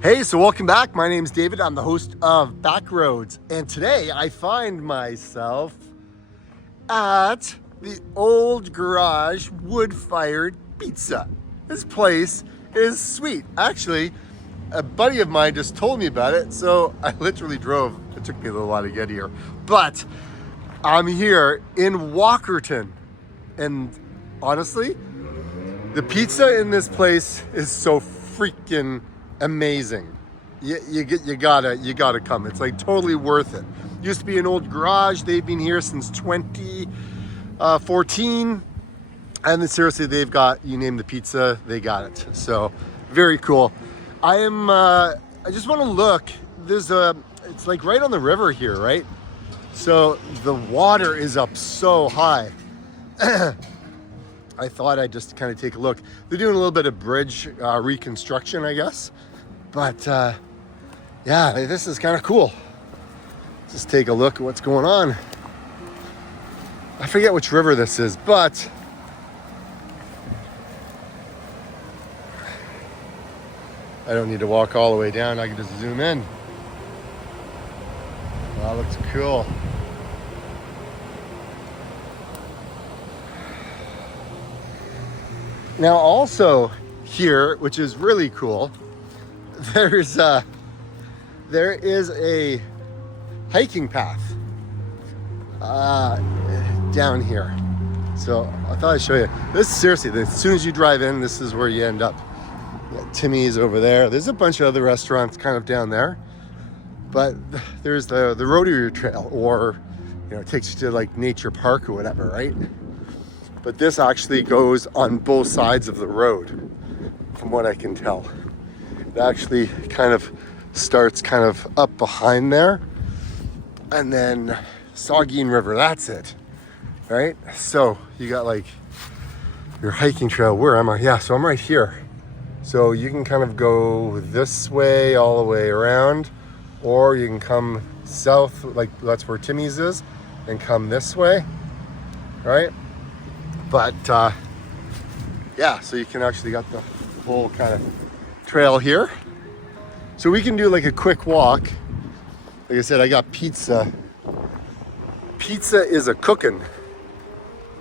Hey, so welcome back. My name's David. I'm the host of Backroads, and today I find myself at the Old Garage Wood-Fired Pizza. This place is sweet. Actually, a buddy of mine just told me about it, so I literally drove. It took me a little while to get here, but I'm here in Walkerton, and honestly, the pizza in this place is so freaking amazing. You gotta come. It's like totally worth it. Used to be an old garage. They've been here since 2014, and then seriously, they've got, you name the pizza, they got it. So very cool. I just want to look. It's like right on the river here, right? So the water is up so high. I thought I'd just kind of take a look. They're doing a little bit of bridge reconstruction, I guess. But yeah, this is kind of cool. Just take a look at what's going on. I forget which river this is, but I don't need to walk all the way down. I can just zoom in. Wow, that looks cool. Now also here, which is really cool, there is a hiking path down here. So I thought I'd show you. This seriously, as soon as you drive in, this is where you end up. You got Timmy's over there. There's a bunch of other restaurants kind of down there. But there's the Rotary Trail, or it takes you to like Nature Park or whatever, right? But this actually goes on both sides of the road, from what I can tell. It actually kind of starts kind of up behind there, and then Saugeen River, that's it, right? So you got like your hiking trail. Where am I? Yeah, so I'm right here. So you can kind of go this way all the way around, or you can come south, like that's where Timmy's is, and come this way, right? But yeah, so you can actually got the whole kind of trail here. So we can do like a quick walk. Like I said, I got pizza. Pizza is a cooking.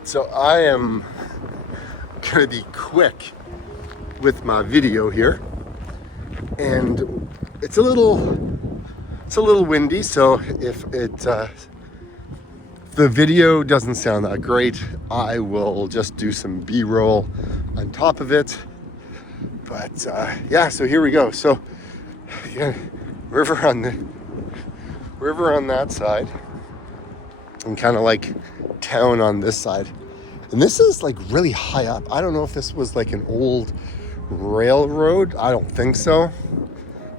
So I am gonna be quick with my video here. And it's a little windy, so if the video doesn't sound that great, I will just do some B-roll on top of it. But yeah, so here we go. So again, river on that side, and kind of like town on this side. And this is like really high up. I don't know if this was like an old railroad. I don't think so.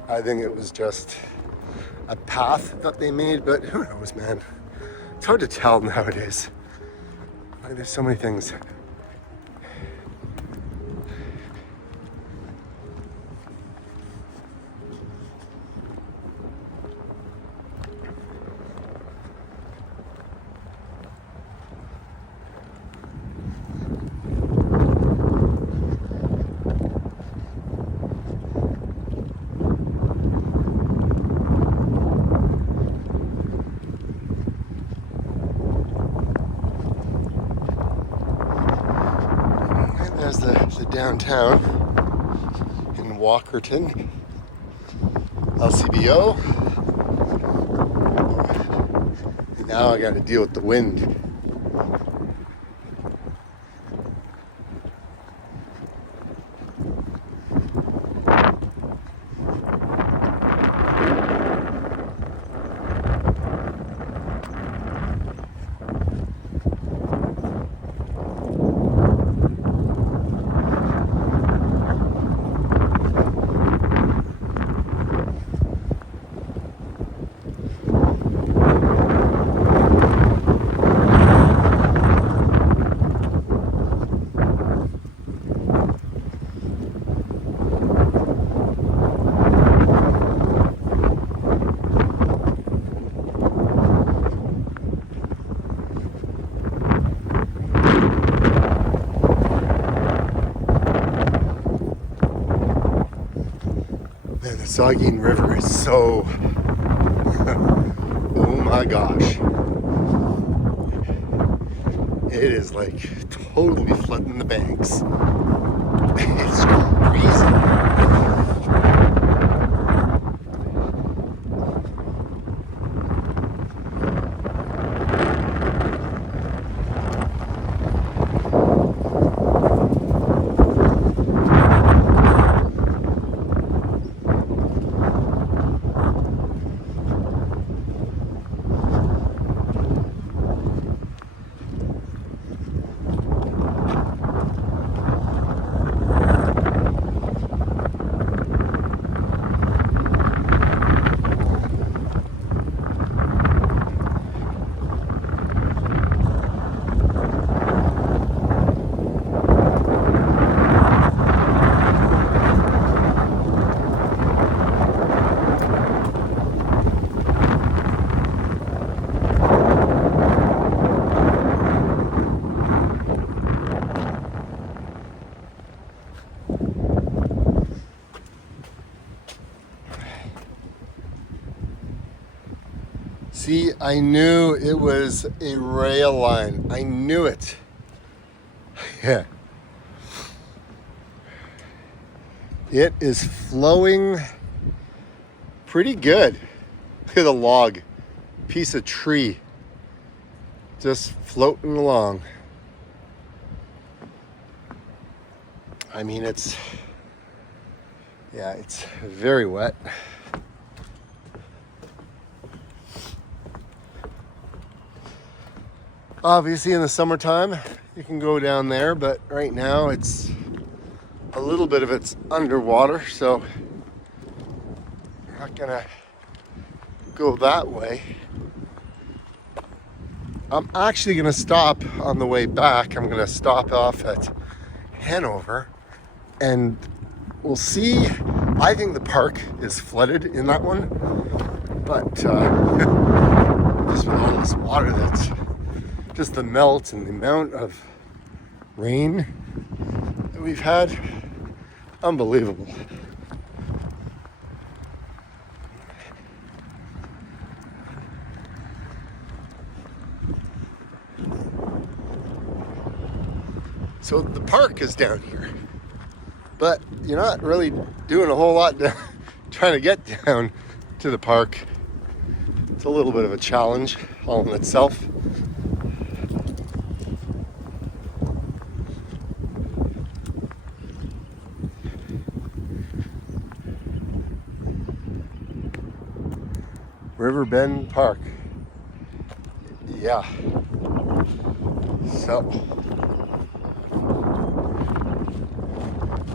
I think it was just a path that they made, but who knows, man? It's hard to tell nowadays. There's so many things. There's the downtown in Walkerton, LCBO. And now I got to deal with the wind. Saugeen River is so, oh my gosh. It is like totally flooding the banks. It's crazy. See, I knew it was a rail line. I knew it. Yeah. It is flowing pretty good. Look at the log. Piece of tree. Just floating along. I mean, it's very wet. Obviously in the summertime you can go down there, but right now it's a little bit of it's underwater, so we're not gonna go that way. I'm actually gonna stop on the way back. I'm gonna stop off at Hanover and we'll see. I think the park is flooded in that one, but just with all this water, that's just the melt and the amount of rain that we've had, unbelievable. So the park is down here, but you're not really doing a whole lot trying to get down to the park. It's a little bit of a challenge all in itself. Riverbend Park. Yeah. So,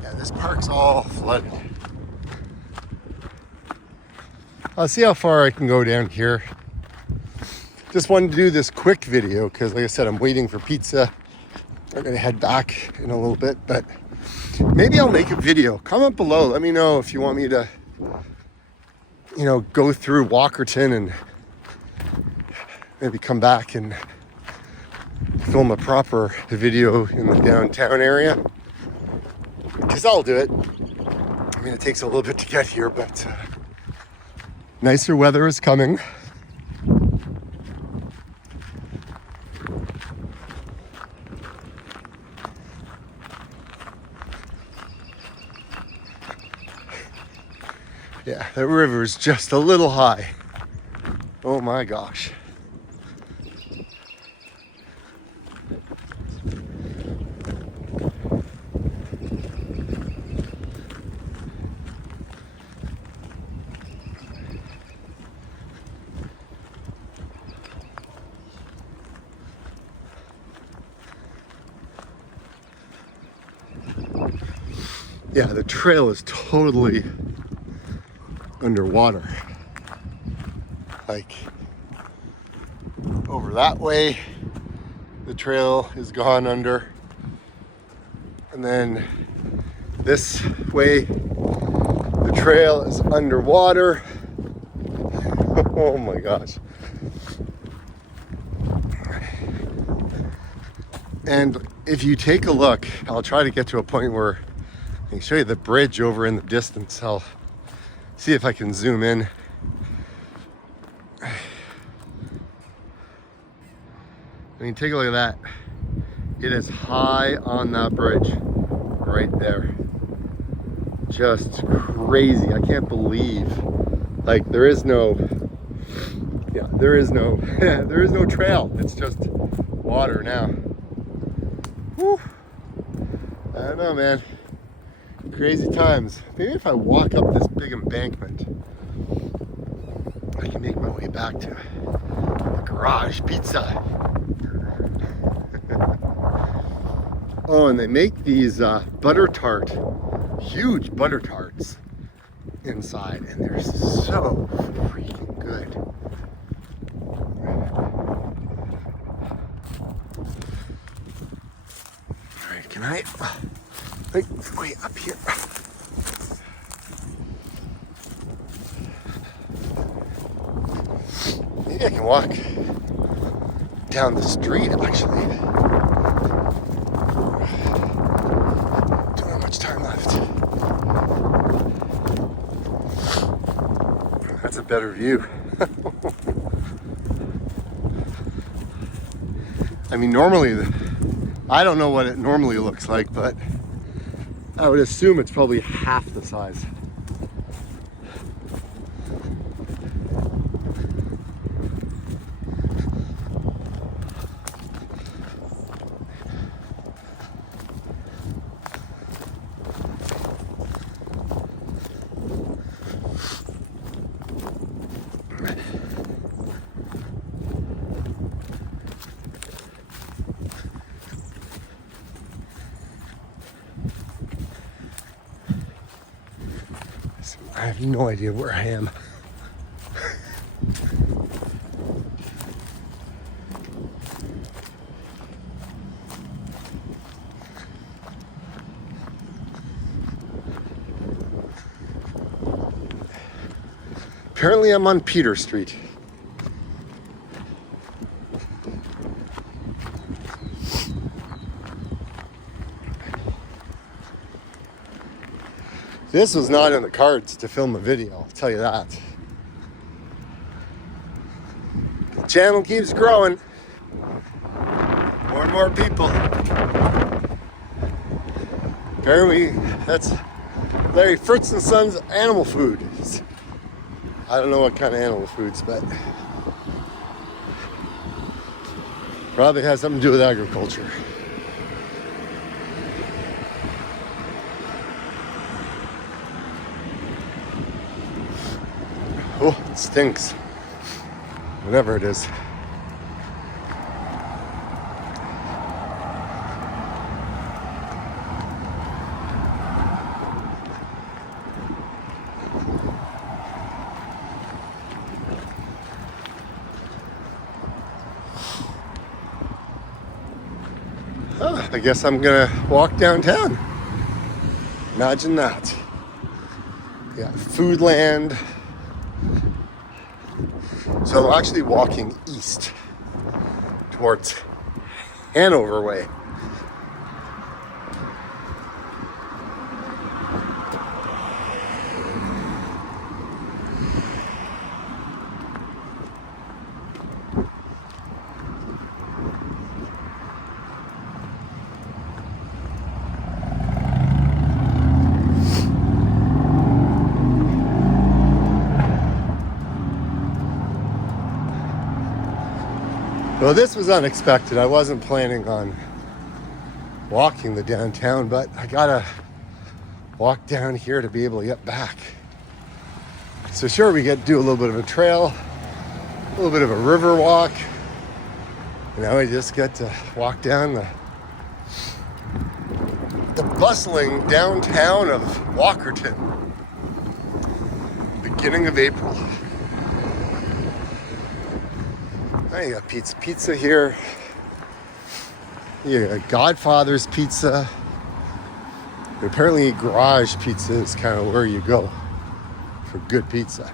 yeah, this park's all flooded. I'll see how far I can go down here. Just wanted to do this quick video because, like I said, I'm waiting for pizza. I'm gonna head back in a little bit, but maybe I'll make a video. Comment below. Let me know if you want me to, go through Walkerton and maybe come back and film a proper video in the downtown area. Because I'll do it. I mean, it takes a little bit to get here, but nicer weather is coming. Yeah, the river is just a little high. Oh my gosh. Yeah, the trail is totally underwater. Like over that way, the trail is gone under. And then this way, the trail is underwater. Oh my gosh. And if you take a look, I'll try to get to a point where I can show you the bridge over in the distance. I'll see if I can zoom in. I mean, take a look at that. It is high on that bridge right there. Just crazy. I can't believe, like, there is no there is no trail. It's just water now. Whew. I don't know, man. Crazy times. Maybe if I walk up this big embankment, I can make my way back to the garage pizza. Oh, and they make these butter tart, huge butter tarts inside, and they're so freaking good. All right, can I make way up here? Maybe I can walk down the street, actually. Don't have much time left. That's a better view. I mean, normally, I don't know what it normally looks like, but I would assume it's probably half the size. I have no idea where I am. Apparently I'm on Peter Street. This was not in the cards to film a video, I'll tell you that. The channel keeps growing. More and more people. Apparently, that's Larry Fritz and Sons Animal Food. I don't know what kind of animal foods, but probably has something to do with agriculture. Oh, it stinks. Whatever it is. Oh, I guess I'm gonna walk downtown. Imagine that. Yeah, Foodland. So I'm actually walking east towards Hanover way. Well, this was unexpected. I wasn't planning on walking the downtown, but I gotta walk down here to be able to get back. So sure, we get to do a little bit of a trail, a little bit of a river walk. And now we just get to walk down the bustling downtown of Walkerton, beginning of April. Oh, you got pizza here. You got Godfather's Pizza. And apparently garage pizza is kind of where you go for good pizza.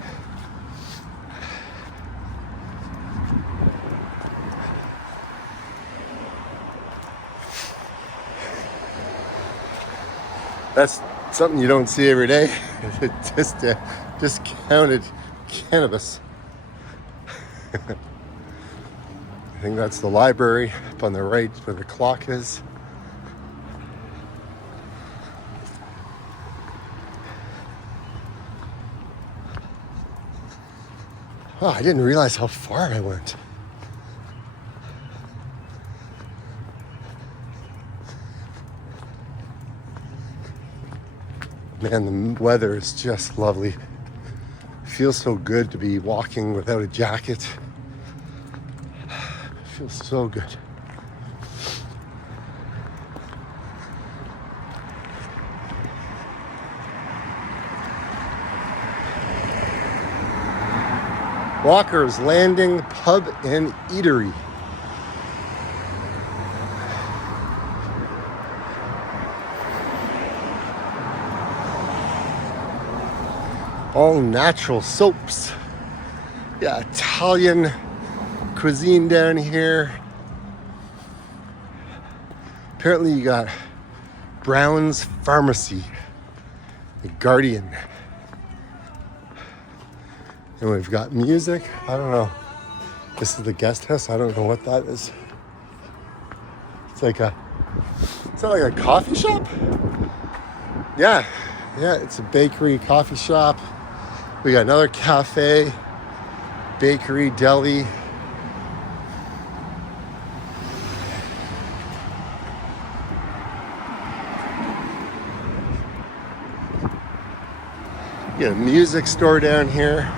That's something you don't see every day. Just discounted cannabis. I think that's the library up on the right where the clock is. Oh, I didn't realize how far I went. Man, the weather is just lovely. It feels so good to be walking without a jacket. It feels so good. Walker's Landing Pub and Eatery. All natural soaps. Yeah, Italian cuisine down here. Apparently you got Brown's Pharmacy, The Guardian. And we've got music. I don't know. This is the guest house. I don't know what that is. It's like a, is that like a coffee shop? Yeah, it's a bakery, coffee shop. We got another cafe, bakery, deli. You got a music store down here.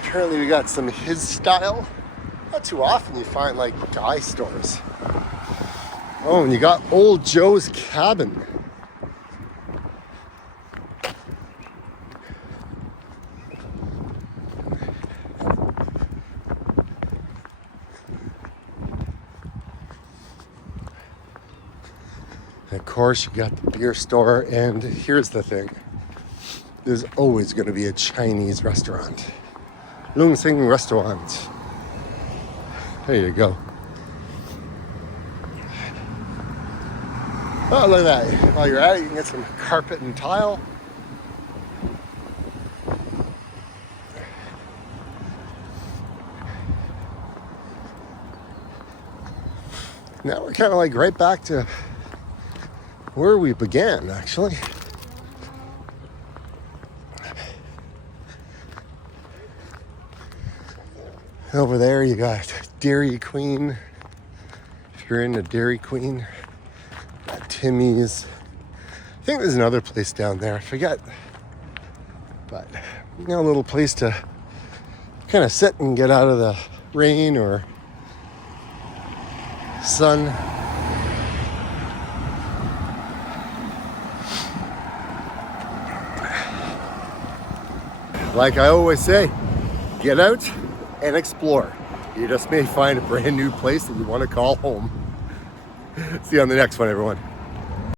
Apparently we got some his style. Not too often you find like guy stores. Oh, and you got Old Joe's Cabin. And of course you got the beer store, and here's the thing. There's always going to be a Chinese restaurant. Lung Sing Restaurant. There you go. Oh, look at that. While you're at it, you can get some carpet and tile. Now we're kind of like right back to where we began, actually. Over there you got Dairy Queen. If you're into Dairy Queen, got Timmy's. I think there's another place down there, I forget. But you know, a little place to kind of sit and get out of the rain or sun. Like I always say, get out and explore. You just may find a brand new place that you want to call home. See you on the next one, everyone.